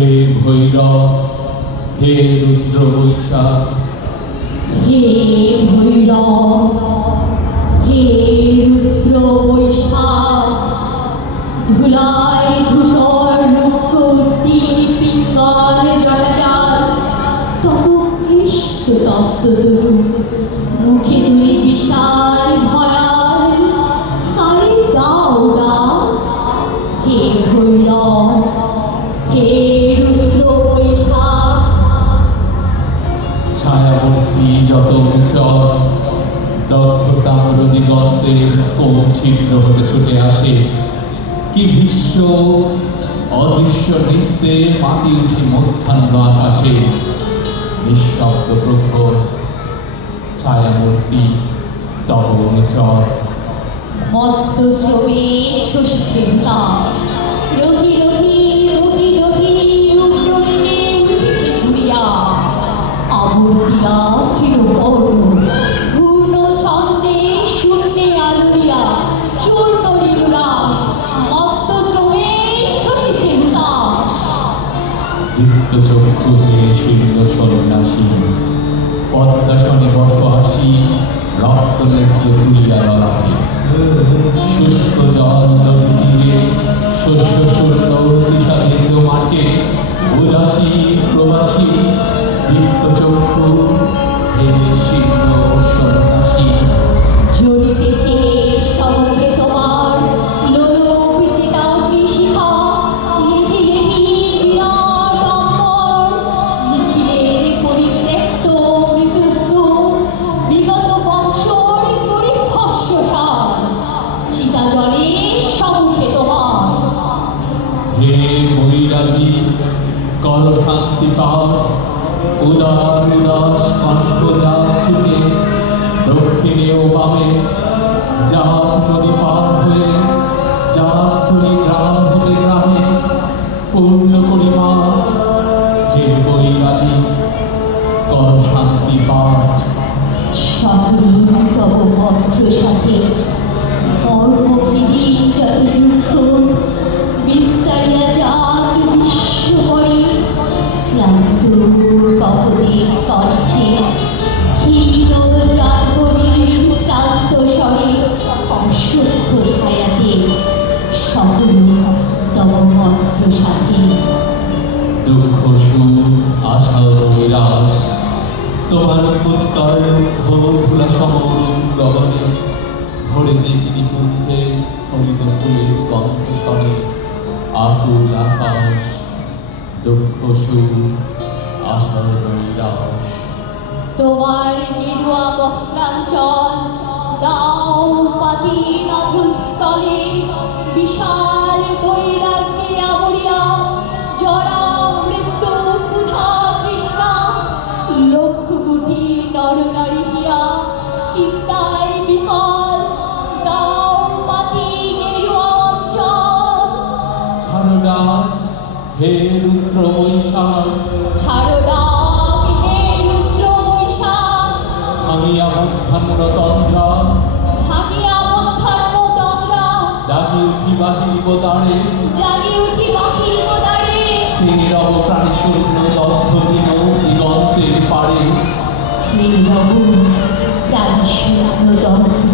হে ভৈরব, হে রুদ্র বৈশাখ, হে ভৈরব, হে রুদ্র বৈশাখ, ধুলায় ধূসর রুক্ষ পিঙ্গল জটাজাল, তব পৃষ্ঠ তপ্ত তরু, মুখে দুই বিশাল ভয়াল, কারে দাও দাও। হে ভৈরব, হে রুদ্র বৈশাখ, ছায়ামূর্তি যত উজ্জ্বল, দগ্ধ তাম্র দিগন্তের কোন ছিদ্র হতে ছুটে আসে, কি ভীষ্ম অদৃশ্য নৃত্যে মাতি উঠে মধ্যাহ্ন আকাশে। নিঃশব্দ প্রখর ছায়ামূর্তি তব অনুচর, মত্ত শ্রমে শোষছে তার, রহি রহি রহি রহি উগ্রমিনে উঠেছে ঘুরিয়া, আবর্তিয়া চিরকর্ণ পূর্ণ ছন্দে শূন্যে আলোড়িয়া, চূর্ণ নীলরাস মত্ত শ্রমে শোষিছে হুতাশ। দীপ্ত চক্ষু হে শীর্ণ সন্ন্যাসী, পদ্মাসনে বস আসি, রক্ত নেত্র তুলিয়া ললাটে। শুষ্ক জল নদী তীরে, শস্য শূন্য দিশাহীন মাঠে, উদাসী প্রবাসী দীপ্ত চক্ষু হে শীর্ণ সন্ন্যাসী। জ্বলিতেছে সম্মুখে তোমার লোলপিচিতা অগ্নিশিখা, লেহি লেহি বিরাট অম্বর, নিখিলের পরিত্যক্ত মৃত্যুস্তু, বিগত বৎসর তরি ভস্মসার, চিতা জলে সম্মুখে তোমার। হে বৈরাগী কর শান্তি পাঠ, উদার উদাস কণ্ঠ যা ছুটে দক্ষিণে ও বামে, যার নদী পার হয়ে যার চলি গ্রাম হতে গ্রামে, পূর্ণ পরিমাণ হে বৈরাগী কর শান্তি পাঠ। সকল তব মন্ত্র সাথে কর্মভিধি যত দুঃখ, বিস্তারিয়া যাক বিশ্বময়ী, ক্লান্ত কপদের কণ্ঠে ক্ষীণ জাগরীর শ্রান্ত স্বরে, অসভ্য ছায়াতে সকল তব মন্ত্র সাথে। দুঃখ সুখ আশা ও নৈরাশ তোমার উত্তর ধুলা সমরূপ গগনে, ভরে দেখিনি কুঞ্জে স্থলিত ফুলের কণ্ঠস্বরে, আকুল আকাশ দুঃখ সুখ আশা ও নৈরাশ। তোমার গেরুয়া বস্ত্রাঞ্চল দাও পাতি নভস্থলে, বিশাল বৈরাগ্যে আবরিয়া, জরা মৃত্যু ক্ষুধা তৃষ্ণা, লক্ষ কোটি নরনারী হিয়া চিন্তায় বিকল, দাও পাতি গেরুয়া অঞ্চল। ছাড়ো ডাক হে রুদ্র বৈশাখ, ছাড়ো ডাক হে রুদ্র বৈশাখ, ভাঙিয়া মধ্যাহ্ন তন্দ্রা, ভাঙিয়া মধ্যাহ্ন তন্দ্রা, জাগি উঠি বাহির দ্বারে, জাগি উঠি বাহির দ্বারে, চিনিরব প্রাণী শূন্য দগ্ধ তৃণ দিগন্তের পারে। ছিল প্রাণী শূন্য দগ্ধ